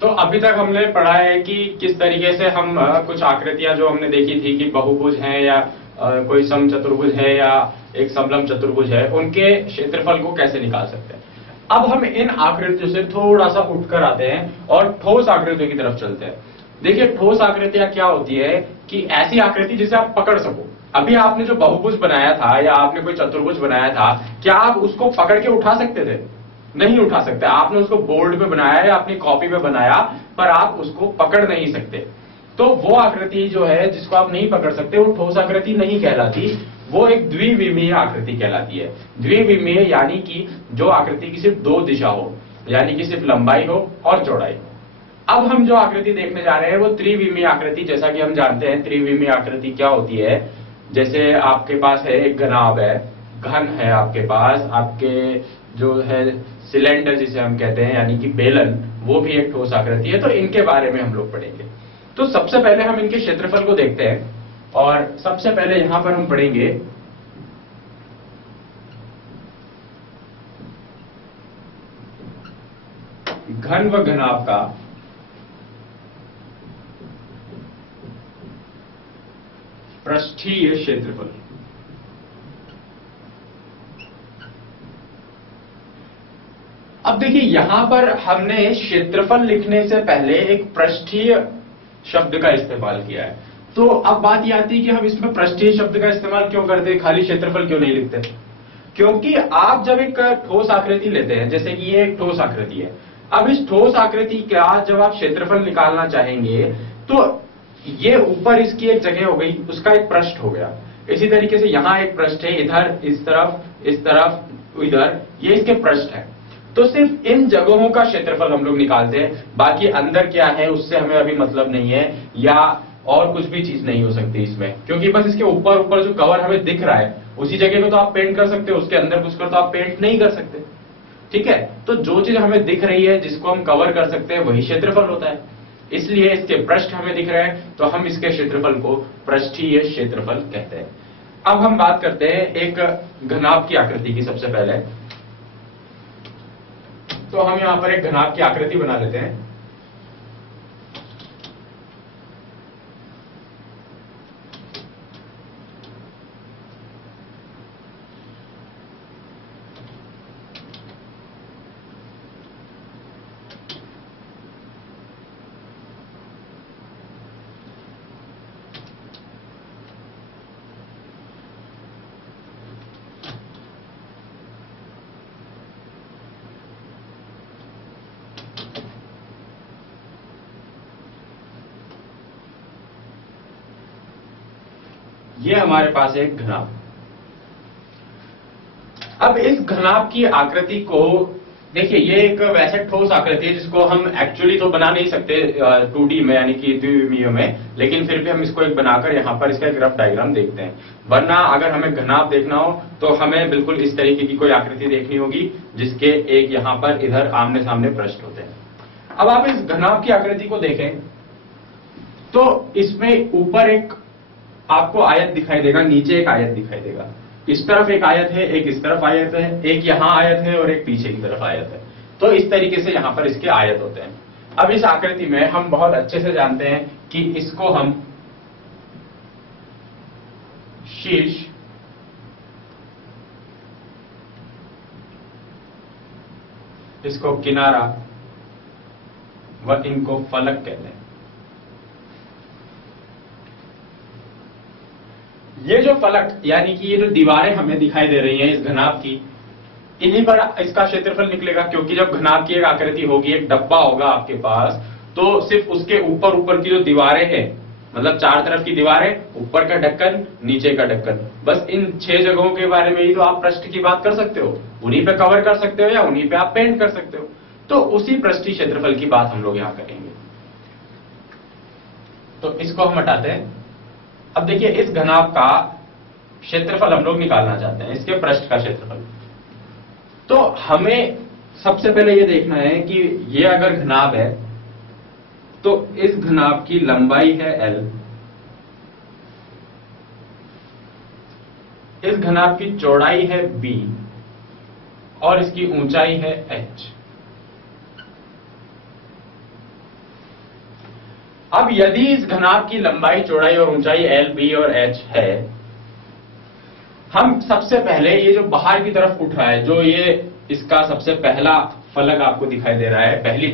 तो अभी तक हमने पढ़ा है कि किस तरीके से हम कुछ आकृतियां जो हमने देखी थी कि बहुभुज हैं या कोई समचतुर्भुज है या एक समलंब चतुर्भुज है, उनके क्षेत्रफल को कैसे निकाल सकते हैं। अब हम इन आकृतियों से थोड़ा सा उठकर आते हैं और ठोस आकृतियों की तरफ चलते हैं। देखिए, ठोस आकृतियां क्या होती है कि ऐसी आकृति जिसे आप पकड़ सको। अभी आपने जो बहुभुज बनाया था या आपने कोई चतुर्भुज बनाया था, क्या आप उसको पकड़ के उठा सकते थे? नहीं उठा सकते। आपने उसको बोर्ड पे बनाया या अपनी कॉपी पे बनाया, पर आप उसको पकड़ नहीं सकते। तो वो आकृति जो है जिसको आप नहीं पकड़ सकते, वो ठोस आकृति नहीं कहलाती, वो एक द्विविमीय आकृति कहलाती है। द्विविमीय यानी कि जो आकृति की सिर्फ दो दिशा हो, यानी कि सिर्फ लंबाई हो और चौड़ाई हो। अब हम जो आकृति देखने जा रहे हैं वो त्रिविमीय आकृति। जैसा कि हम जानते हैं त्रिविमीय आकृति क्या होती है। जैसे आपके पास है एक घनाभ है, घन है आपके पास, आपके जो है सिलेंडर जिसे हम कहते हैं यानी कि बेलन, वो भी एक ठोस आकृति है। तो इनके बारे में हम लोग पढ़ेंगे। तो सबसे पहले हम इनके क्षेत्रफल को देखते हैं और सबसे पहले यहां पर हम पढ़ेंगे घन व घनाभ का पृष्ठीय क्षेत्रफल। अब देखिए, यहां पर हमने क्षेत्रफल लिखने से पहले एक पृष्ठीय शब्द का इस्तेमाल किया है। तो अब बात यह आती है कि हम इसमें पृष्ठीय शब्द का इस्तेमाल क्यों करते हैं, खाली क्षेत्रफल क्यों नहीं लिखते? क्योंकि आप जब एक ठोस आकृति लेते हैं, जैसे कि ये एक ठोस आकृति है, अब इस ठोस आकृति का जब आप क्षेत्रफल निकालना चाहेंगे तो ये ऊपर इसकी एक जगह हो गई, उसका एक पृष्ठ हो गया। इसी तरीके से यहां एक पृष्ठ है, इधर इस तरफ इधर, ये इसके पृष्ठ है। तो सिर्फ इन जगहों का क्षेत्रफल हम लोग निकालते हैं, बाकी अंदर क्या है उससे हमें अभी मतलब नहीं है, या और कुछ भी चीज नहीं हो सकती इसमें, क्योंकि बस इसके ऊपर ऊपर जो कवर हमें दिख रहा है उसी जगह को तो आप पेंट कर सकते हो, उसके अंदर घुसकर तो आप पेंट नहीं कर सकते। ठीक है, तो जो चीज हमें दिख रही है, जिसको हम कवर कर सकते हैं, वही क्षेत्रफल होता है। इसलिए इसके पृष्ठ हमें दिख रहे हैं तो हम इसके क्षेत्रफल को पृष्ठीय क्षेत्रफल कहते हैं। अब हम बात करते हैं एक घनाभ की आकृति की। सबसे पहले तो हम यहां पर एक घनाभ की आकृति बना लेते हैं। ये हमारे पास एक घनाभ। अब इस घनाभ की आकृति को देखिए, ये एक वैसे ठोस आकृति है जिसको हम एक्चुअली तो बना नहीं सकते 2D में यानी कि द्विविमीय में, लेकिन फिर भी हम इसको एक बनाकर यहाँ पर इसका एक रफ डायग्राम देखते हैं। वरना अगर हमें घनाभ देखना हो तो हमें बिल्कुल इस तरीके की कोई आकृति देखनी होगी जिसके एक यहाँ पर इधर आमने सामने पृष्ठ होते हैं। अब आप इस घनाभ की आकृति को देखें तो इसमें ऊपर एक आपको आयत दिखाई देगा, नीचे एक आयत दिखाई देगा। इस तरफ एक आयत है, एक इस तरफ आयत है, एक यहां आयत है और एक पीछे की तरफ आयत है। तो इस तरीके से यहां पर इसके आयत होते हैं। अब इस आकृति में हम बहुत अच्छे से जानते हैं कि इसको हम शीर्ष, इसको किनारा व इनको फलक कहते हैं। ये जो फलक यानी कि ये जो दीवारें हमें दिखाई दे रही हैं इस घनाभ की, इन्हीं पर इसका क्षेत्रफल निकलेगा। क्योंकि जब घनाभ की एक आकृति होगी, एक डब्बा होगा आपके पास, तो सिर्फ उसके ऊपर ऊपर की जो दीवारें हैं, मतलब चार तरफ की दीवारें, ऊपर का ढक्कन, नीचे का ढक्कन, बस इन 6 जगहों के बारे में ही तो आप पृष्ठ की बात कर सकते हो। उन्हीं पे कवर कर सकते हो या उन्हीं पे आप पेंट कर सकते हो। तो उसी पृष्ठीय क्षेत्रफल की बात हम लोग यहां करेंगे। तो इसको हम हटाते हैं। अब देखिए, इस घनाभ का क्षेत्रफल हम लोग निकालना चाहते हैं, इसके पृष्ठ का क्षेत्रफल। तो हमें सबसे पहले ये देखना है कि ये अगर घनाभ है तो इस घनाभ की लंबाई है L, इस घनाभ की चौड़ाई है B और इसकी ऊंचाई है H। अब यदि इस घनाभ की लंबाई, चौड़ाई और ऊंचाई L, B और H है, हम सबसे पहले ये जो बाहर की तरफ उठ रहा है, जो ये इसका सबसे पहला फलक आपको दिखाई दे रहा है, पहली